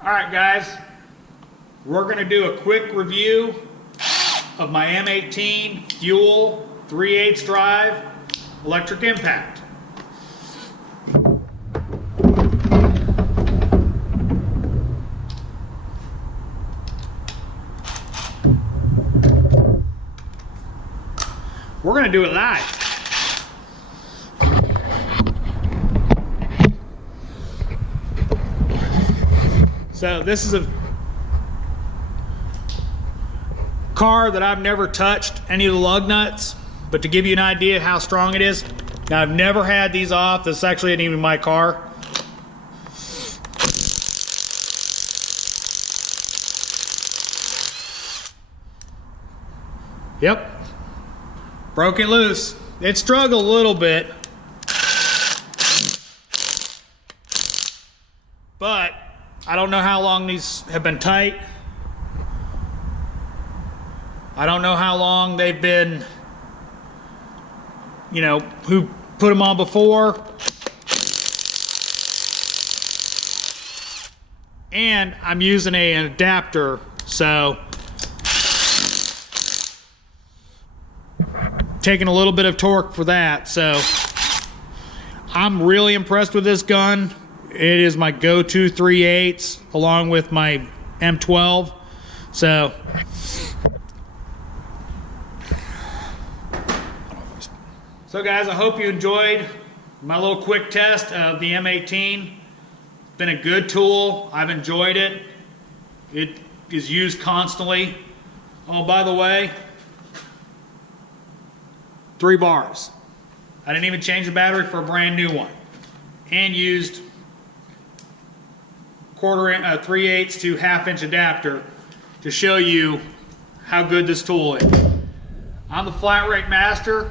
Alright guys, we're going to do a quick review of my M18 fuel 3/8 drive electric impact. We're going to do it live. So this is a car that I've never touched any of the lug nuts, but to give you an idea how strong it is, now I've never had these off. This actually isn't even my car. Yep, broke it loose. It struggled a little bit, but I don't know how long these have been tight. I don't know how long they've been, you know, who put them on before. And I'm using an adapter, so taking a little bit of torque for that. So I'm really impressed with this gun. It is my go-to 3/8 along with my M12. So guys, I hope you enjoyed my little quick test of the M18. It's been a good tool. I've enjoyed it. It is used constantly. Oh, by the way, 3 bars. I didn't even change the battery for a brand new one. And used 3/8 to 1/2 inch adapter to show you how good this tool is. I'm the Flat Rate Master.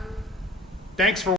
Thanks for